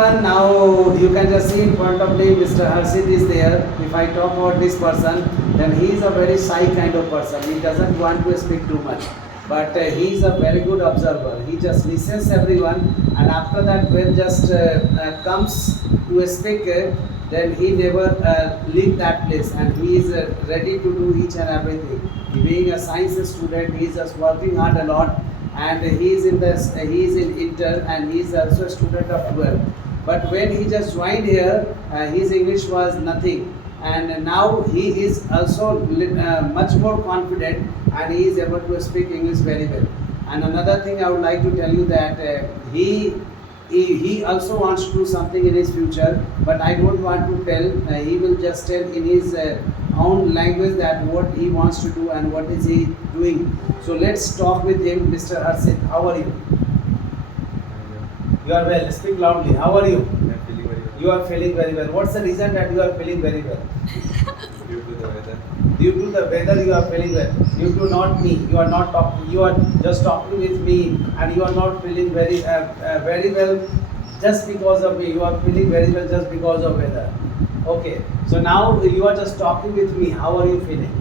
everyone, now you can just see in front of me Mr. Harshit is there. If I talk about this person, then he is a very shy kind of person. He doesn't want to speak too much, but he is a very good observer. He just listens everyone, and after that when just comes to speak, then he never leave that place, and he is ready to do each and everything. Being a science student, he is just working hard a lot, and he is in inter, and he is also a student of 12. But when he just joined here, his English was nothing, and now he is also much more confident, and he is able to speak English very well. And another thing I would like to tell you that he also wants to do something in his future, but I don't want to tell. He will just tell in his own language that what he wants to do and what is he doing. So let's talk with him. Mr. Harshit, how are you? You are well. Speak loudly. How are you? I'm feeling very well. You are feeling very well. What's the reason that you are feeling very well? Due to the weather. Due to the weather, you are feeling well. Due to not me, you are not talking. You are just talking with me, and you are not feeling very well just because of me. You are feeling very well just because of weather. Okay. So now you are just talking with me. How are you feeling?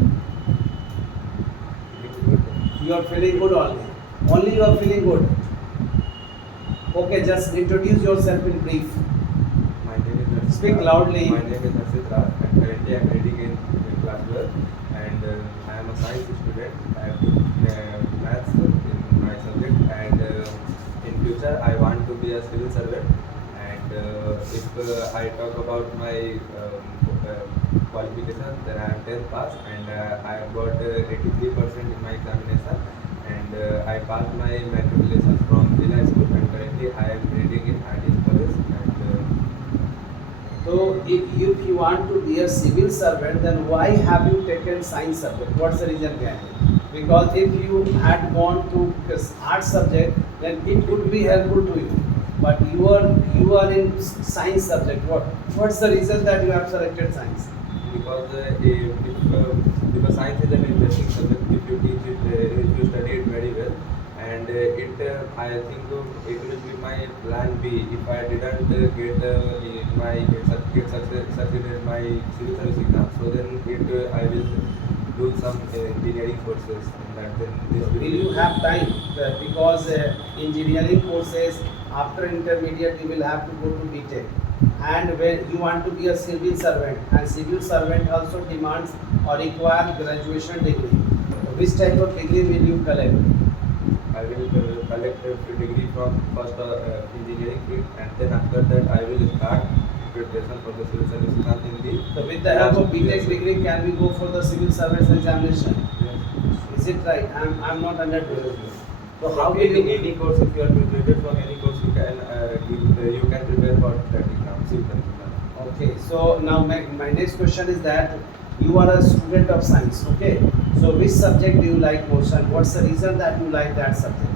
You are feeling good only. Only you are feeling good. Okay. Just introduce yourself in brief. My name is Harshit. Speak loudly. My name is Harshit Raj, and currently I am reading in class 12, and I am a science student. I have maths in my subject, and in future I want to be a civil servant. And if I talk about my qualification, then I am 10th pass, and I have got 83% in my examination, and I passed my matriculation from Villa School, and currently I am reading in ITS College. So if you want to be a civil servant, then why have you taken science subject? What's the reason behind it? Because if you had gone to art subject, then it could be helpful to you. But you are in science subject. What's the reason that you have selected science? Because because science is an interesting subject if you teach it, if you study it very well, and I think it will be my plan B if I didn't succeed in my civil service exam. So then I will do some engineering courses, and then Will you have time? Because engineering courses after intermediate you will have to go to BTech, and when you want to be a civil servant, and civil servant also demands or require graduation degree. Which type of degree will you collect? I will collect a degree from first engineering field, and then after that I will start preparation for the civil service exam in the. So with the help of BTech degree, can we go for the civil service examination? Yes. Is it right? I'm not understood. So how From will you? any course, if you are graduated from any course, you can prepare for that exam, civil service exam. Okay. So now my next question is that you are a student of science. Okay. So which subject do you like most, and what's the reason that you like that subject?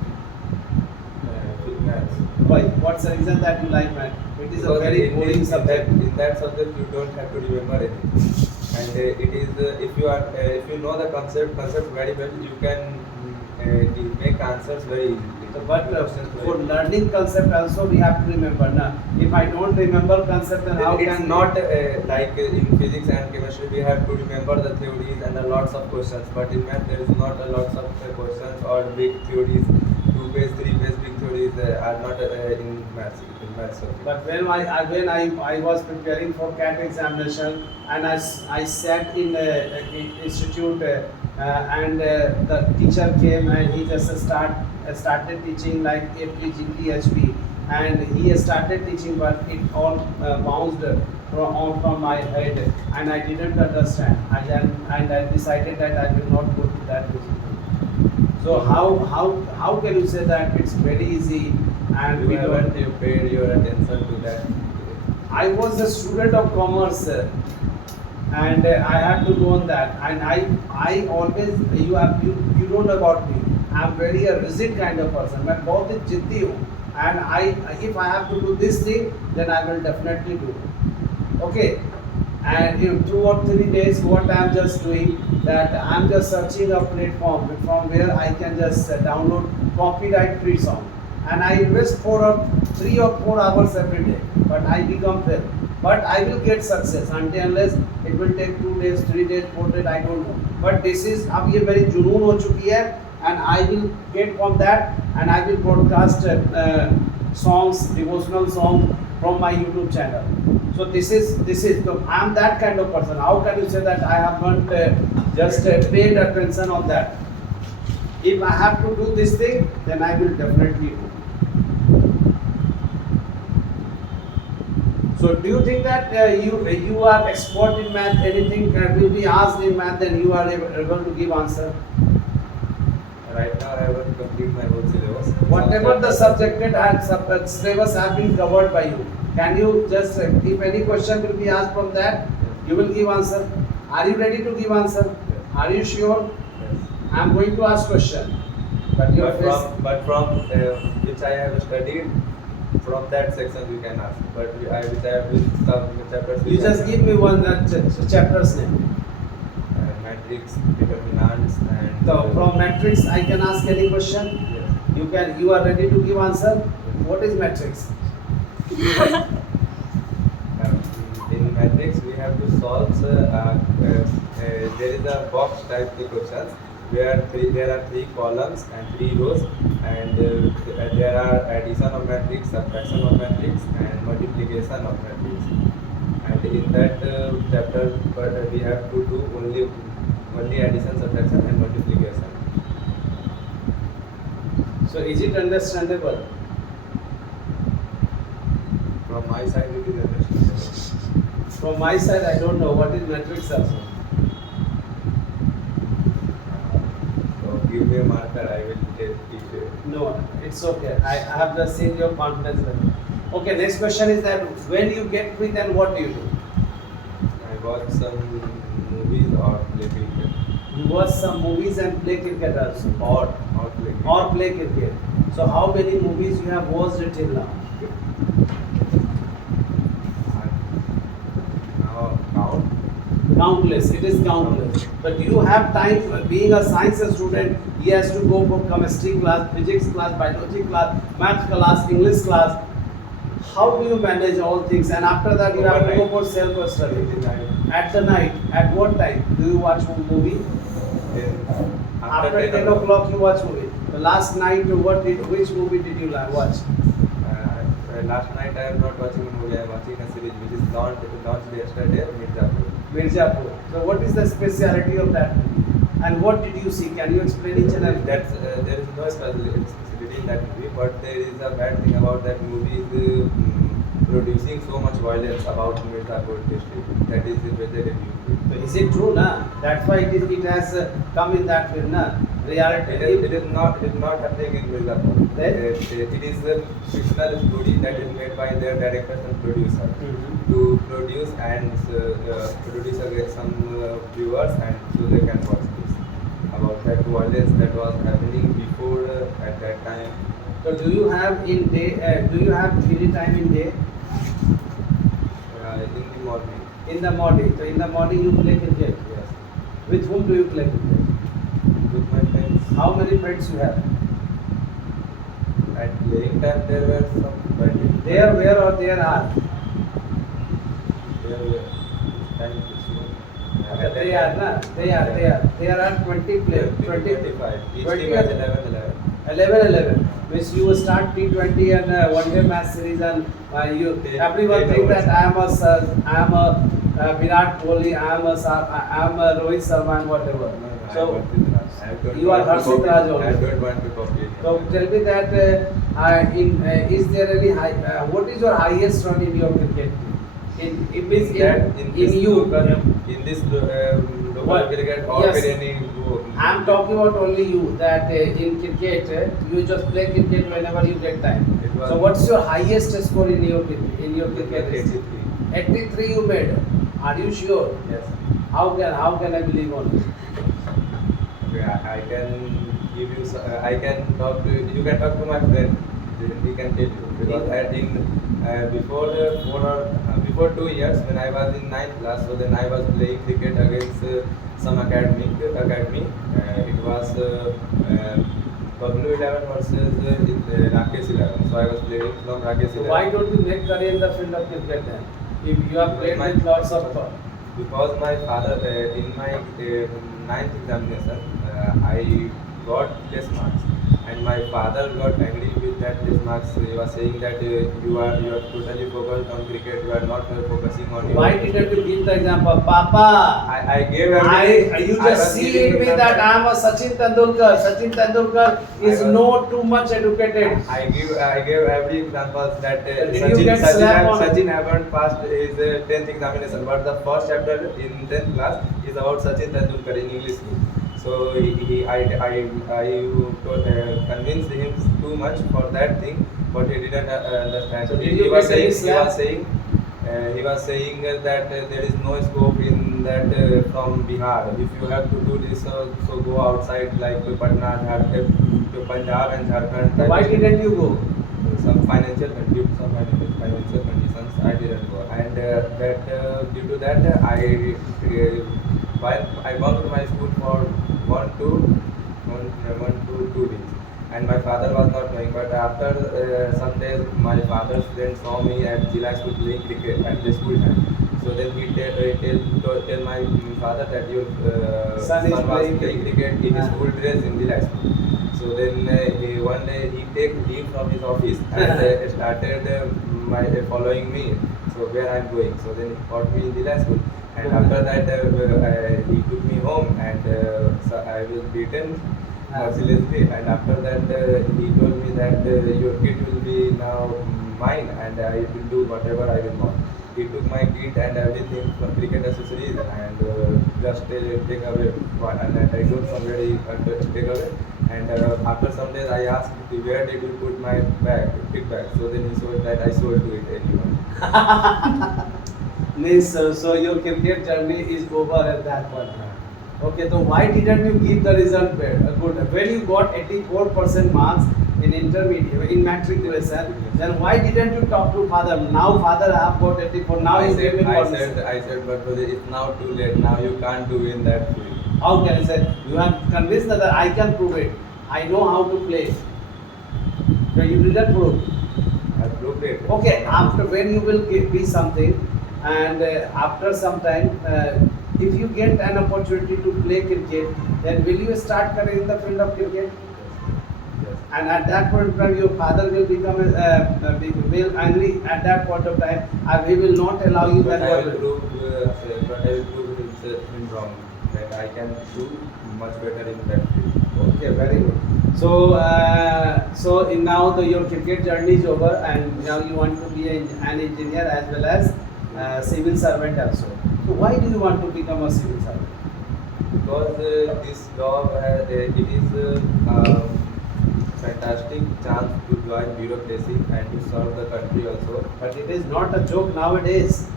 With maths. Why? What's the reason that you like math? It is a Because very boring subject. In that subject, you don't have to remember anything, and it is if you know the concept very well, you can make answers very easily. So, but for learning concept also we have to remember. Na? If I don't remember concept, then how It's can not like in physics and chemistry we have to remember the theories and a lots of questions, but in math there is not a lots of questions or big theories. 2 page, 3 page big theories are not in maths. Subject. But when I was preparing for CAT examination, and I sat in the institute, and the teacher came, and he just started teaching like FPGP, and he started teaching, but it all bounced from my head, and I didn't understand, and I decided that I will not go to that institute. So how can you say that it's very easy? And you haven't paid your attention to that. I was a student of commerce, and I had to go on that. And I always you don't know about me. I'm very a rigid kind of person. मैं बहुत ही जिद्दी हूँ. And if I have to do this thing, then I will definitely do. Okay. And in 2 or 3 days, what I am just doing, that I am just searching a platform from where I can just download copyright free song. And I invest for 3 or 4 hours every day, but I become fail. But I will get success until unless it will take 2 days, 3 days, 4 days, I don't know. But this is अब ये मेरी जुनून हो चुकी है, and I will get from that, and I will broadcast songs, devotional songs from my YouTube channel. So this is so I am that kind of person. How can you say that I have not just paid attention on that? If I have to do this thing, then I will definitely do. So do you think that you are expert in math? Anything will be asked in math, then you are able to give answer? Right now, I want to complete my whole syllabus. Whatever the subjected and syllabus have been covered by you, can you just, if any question will be asked from that, you will give answer? Are you ready to give answer? Yes. Are you sure? Yes. I am going to ask question. But your face. But from which I have studied, from that section you can ask. But which I have with some chapters. You just give me one chapter's name. Matrix, determinants, and. So from matrix, I can ask any question. Yes. You are ready to give answer. Yes. What is matrix? In matrix, we have to solve. There is a box type of questions where there are 3 columns and 3 rows, and there are addition of matrix, subtraction of matrix, and multiplication of matrix. And in that chapter, but we have to do only addition, subtraction, and multiplication. So is it understandable? From my side, it is understandable. From my side, I don't know what is matrix also. So give me a marker, I will teach you. No, it's okay. I have just seen your confidence level. Okay, next question is that when you get free, then what do you do? I watch some movies or play cricket. You watch some movies and play cricket also. Or play cricket. Or play cricket. So how many movies you have watched till now? Now count. Countless. It is countless. But do you have time? Being a science student, he has to go for chemistry class, physics class, biology class, math class, English class. How do you manage all things? And after that, you have to go for self-study. At the night, at what time do you watch movie? After 10 o'clock, you watch movie. The last night, which movie did you watch? Last night I am not watching a movie. I am watching a series which is launched yesterday, Muzaffarpur. Mirzapur. So what is the speciality of that movie? And what did you see? Can you explain each and everything? There is no speciality in that movie, but there is a bad thing about that movie is producing so much violence about Muzaffarpur district. That is whether it So is it true, na? That's why it has come in that film, na? Reality. It is not happening in Muzaffarpur. Then? It is a fictional story that is made by their director and producer to produce and produce against some viewers, and so they can watch this about that violence that was happening before at that time. So do you have in day? Do you have free time in day? In the morning. In the morning. So in the morning you play cricket. Yes. With whom do you play cricket? With my friends. How many friends you have? At playing time there were some 20. There, where or there are? There were time to see. They are, na? There are 20 players. 25. Each 20 team has 11. 11. Which you start T20 and one day match series, and everyone think that I am a Virat Kohli, I am a Rohit Sharma and whatever. So you are Harshit Raj only. I don't want to copy it. So tell me that is there any what is your highest run in your cricket? In this local cricket or Yes. any. I am talking about only you, that in cricket you just play cricket whenever you get time. So what's your highest score in your cricket? 83. 83 you made. Are you sure? Yes. How can I believe on you? Okay, I can give you. I can talk to you. Can talk to my friend. He can tell you because I think before 2 years when I was in 9th class, so then I was playing cricket against some academy. It was W11 versus Rakesh 11. So I was playing from Rakesh 11. So why don't you make career in the field of cricket then? If you have played My- with lots of Because my father, in my ninth examination, I got less marks, and my father got angry with that less marks. He was saying that you are totally focused on cricket. You are not focusing on your. why didn't you give the example, Papa? I gave everything. You I was just see giving in me example. that I am a Sachin Tendulkar. Sachin Tendulkar is I was- not too much educated. I gave every examples that Did you get slap on- Sachin haven't passed his 10th examination, but the first chapter in 10th class is about Sachin Tendulkar in English. So I convinced him too much for that thing, but he didn't understand. So did he you was get any saying slap? he was saying that there is no scope in that from Bihar. If you have to do this, so go outside like Patna, to Punjab and Jharkhand. So why didn't you go? Some due to some financial conditions, I didn't go, and due to that, while I bunked my school for 1 to 2 weeks, and my father was not knowing. But after some days, my father's friend saw me at Jila school playing cricket at the school time. So then he tell my father that your Son is was playing playing cricket in his school dress in Jila school. So then one day he take leave from his office and started following me. So where I'm going. So then he caught me in the last school. And after that he took me home, and so I was beaten mercilessly. And after that he told me that your kid will be now mine, and I will do whatever I will want. He took my kit and everything from cricket accessories, and just take away. And I don't somewhere he take away. And after some days, I asked, where did you put my kit bag? So then he showed that I sold to it anyone. Means so your cricket journey is over at that point. Okay, so why didn't you give the result good? When you got 84% marks in intermediate, in matriculation, then why didn't you talk to father? Now father have got 84. Now I you said, gave him I one. said, I said, but brother, it's now too late. Now you can't do in that field. How can I say? You have convinced that I can prove it. I know how to play. So you didn't prove. I proved it. Okay, after when you will be something, and after some time, if you get an opportunity to play cricket, then will you start career in the field of cricket? Yes. And at that point of time, your father will become will angry at that point of time, and he will not allow you But that. I will prove him wrong. That I can do much better in that field. Okay, very good. So, now your cricket journey is over, and now you want to be an engineer as well as civil servant also. So, why do you want to become a civil servant? Because this job it is fantastic chance to join bureaucracy and to serve the country also. But it is not a joke nowadays.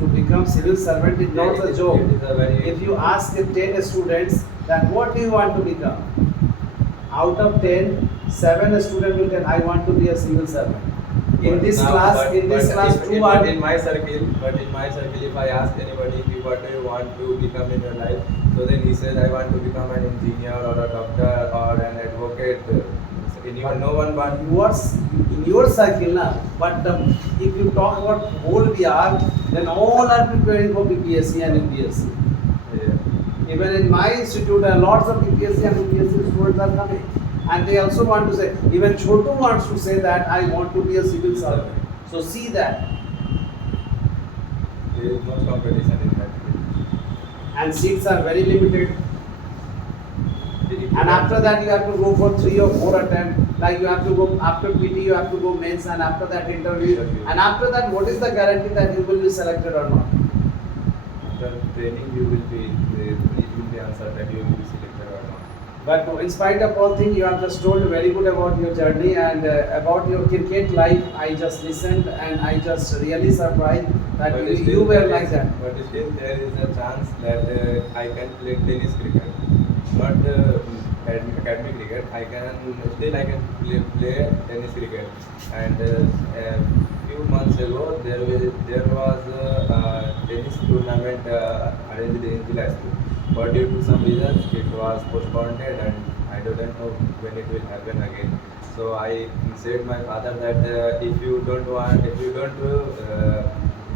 To become civil servant is not a joke. It is a very If you ask 10 students that what do you want to become, out of 10, 7 students will tell I want to be a civil servant. In But this now- class, but- in this but class, if- 2 but are in my circle, if I ask anybody what do you want to become in your life, so then he says I want to become an engineer or a doctor or an advocate. Anyone, no one but yours in your circle now. But if you talk about whole Bihar, then all are preparing for BPSC and UPSC. yeah. Even in my institute, lots of BPSC and UPSC students are coming, and they also want to say. Even Chotu wants to say that I want to be a civil servant. So see that, There is much competition in that field. and seats are very limited. And after that, you have to go for 3 or 4 attempts. Like you have to go after PT, you have to go mains, and after that interview. And after that, what is the guarantee that you will be selected or not? After training, it will be answered that you will be selected or not. But in spite of all things, you have just told very good about your journey and about your cricket life. I just listened and I just really surprised that But you still were there like is- that. But still, there is a chance that I can play tennis cricket, not academic cricket. I can play tennis cricket. And a few months ago, there was a tennis tournament arranged in July school. but due to some reasons it was postponed and I don't know when it will happen again. So I said my father that if you don't want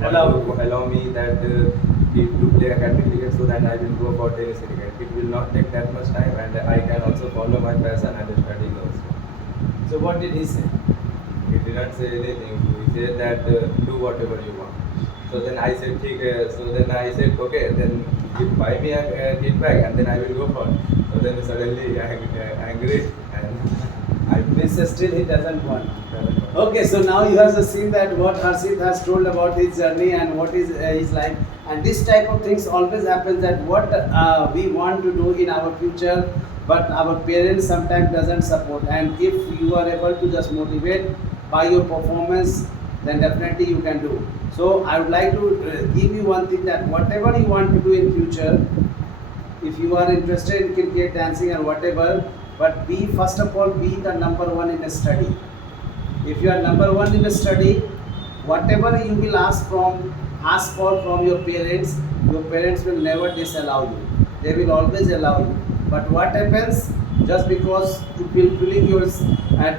allow me that to play academic cricket, so that I will go for tennis cricket. It will not take that much time and I can also follow my passion and study also. So what did he say? He did not say anything. He said that do whatever you want. So then I said, "ठीक." So then I said, okay, then buy me a kit bag and then I will go for. So then suddenly I angry and I Means still he doesn't want. missed. Okay, so now you have seen that what Harshit has told about his journey and what is his life, and this type of things always happens, that what we want to do in our future, but our parents sometimes doesn't support. And if you are able to just motivate by your performance, then definitely you can do. So I would like to give you one thing, that whatever you want to do in future, if you are interested in cricket, dancing or whatever, but be first of all be the number one in a study. If you are number one in a study, whatever you will ask for from your parents will never disallow you. They will always allow you. But what happens, just because to fulfilling your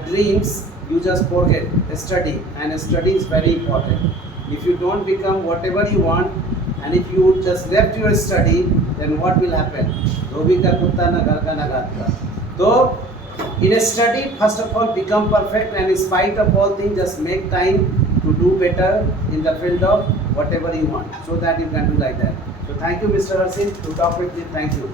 dreams, you just forget study, and study is very important. If you don't become whatever you want, and if you just left your study, then what will happen? Dhobi ka kutta na ghar ka na ghat ka. So, in a study, first of all, become perfect, and in spite of all things, just make time to do better in the field of whatever you want, so that you can do like that. So, thank you, Mr. Harshit, to talk with me. Thank you.